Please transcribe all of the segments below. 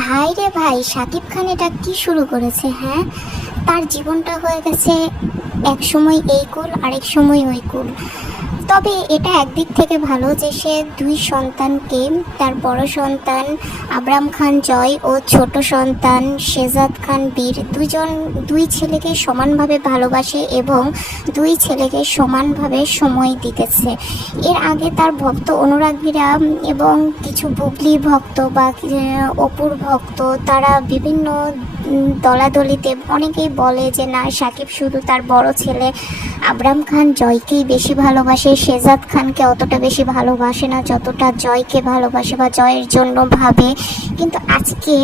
ভাই রে ভাই, শাকিব খান এটা কি শুরু করেছে? হ্যাঁ, তার জীবনটা হয়ে গেছে এক সময় এই কুল আরেক সময় ওই কুল। তবে এটা একদিক থেকে ভালো যে সে দুই সন্তানকে, তার বড় সন্তান আবরাম খান জয় ও ছোট সন্তান শেজাদ খান বীর, দুই ছেলেকে সমানভাবে ভালোবাসে এবং দুই ছেলেকে সমানভাবে সময় দিতেছে। এর আগে তার ভক্ত অনুরাগীরা এবং কিছু বুবলি ভক্ত বা অপুর ভক্ত, তারা বিভিন্ন দলাদলিতে অনেকেই বলে যে না, শাকিব শুধু তার বড় ছেলে আবরাম খান জয়কেই বেশি ভালোবাসে, শেজাদ খানকে অতটা বেশি ভালোবাসে না যতটা জয়কে ভালোবাসে বা জয়ের জন্য ভাবে। কিন্তু আজকে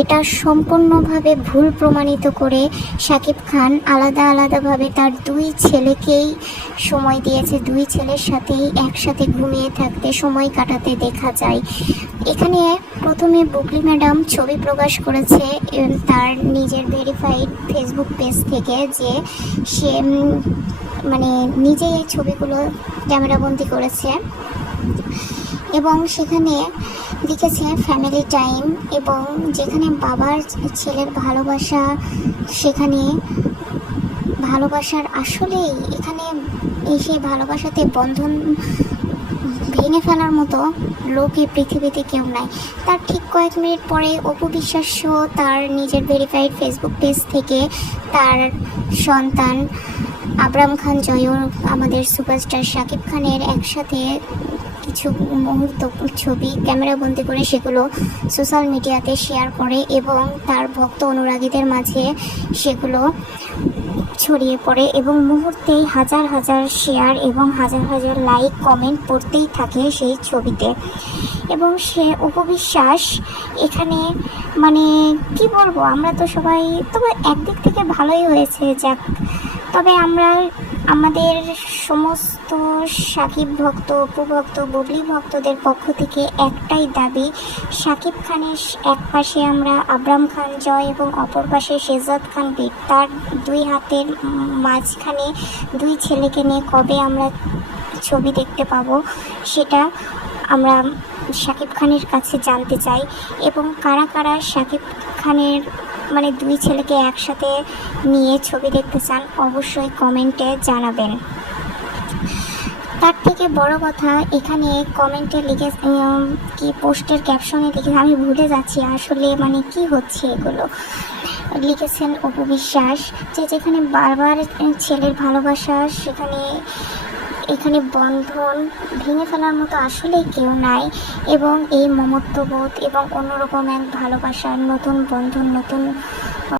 এটা সম্পূর্ণভাবে ভুল প্রমাণিত করে শাকিব খান আলাদা আলাদাভাবে তার দুই ছেলেকেই সময় দিয়েছে। দুই ছেলের সাথেই একসাথে ঘুমিয়ে থাকতে, সময় কাটাতে দেখা যায়। এখানে প্রথমে বুবলি ম্যাডাম ছবি প্রকাশ করেছে তার নিজের ভেরিফাইড ফেসবুক পেজ থেকে, যে সে মানে নিজেই এই ছবিগুলো ক্যামেরাবন্দি করেছে এবং সেখানে লিখেছে ফ্যামিলি টাইম, এবং যেখানে বাবার ছেলের ভালোবাসা, সেখানে ভালোবাসার আসলেই এখানে সেই ভালোবাসাতে বন্ধন ভেঙে ফেলার মতো লোক এই পৃথিবীতে কেউ নাই। তার ঠিক কয়েক মিনিট পরে অপু বিশ্বাস্য তার নিজের ভেরিফাইড ফেসবুক পেজ থেকে তার সন্তান আবরাম খান জয়, আমাদের সুপারস্টার শাকিব খানের একসাথে কিছু মুহূর্ত ছবি ক্যামেরাবন্দি করে সেগুলো সোশ্যাল মিডিয়াতে শেয়ার করে এবং তার ভক্ত অনুরাগীদের মাঝে সেগুলো ছড়িয়ে পড়ে এবং মুহূর্তেই হাজার হাজার শেয়ার এবং হাজার হাজার লাইক কমেন্ট পড়তেই থাকে সেই ছবিতে। এবং সে উপবিশ্বাস এখানে মানে কি বলবো, আমরা তো সবাই, তবে একদিক থেকে ভালোই হয়েছে যাক। তবে আমরা আমাদের সমস্ত শাকিব ভক্ত, অপু ভক্ত, বুবলি ভক্তদের পক্ষ থেকে একটাই দাবি, শাকিব খানের এক পাশে আমরা আবরাম খান জয় এবং অপর পাশে শেজাদ খান বীর, তার দুই হাতের মাঝখানে দুই ছেলেকে নিয়ে কবে আমরা ছবি দেখতে পাবো সেটা আমরা শাকিব খানের কাছে জানতে চাই। এবং কারা কারা শাকিব খানের মানে দুই ছেলেকে একসাথে নিয়ে ছবি দেখতে চান অবশ্যই কমেন্টে জানাবেন। তার থেকে বড় কথা, এখানে কমেন্টে লিখে কি পোস্টের ক্যাপশনে লিখে, আমি ভুলে যাচ্ছি আসলে মানে কি হচ্ছে এগুলো, লিখেছেন অপু বিশ্বাস যে যেখানে বারবার ছেলের ভালোবাসা, এখানে বন্ধন ভেঙে ফেলার মতো আসলেই কেউ নাই এবং এই মমত্ববোধ এবং অন্যরকম এক ভালোবাসার নতুন বন্ধন, নতুন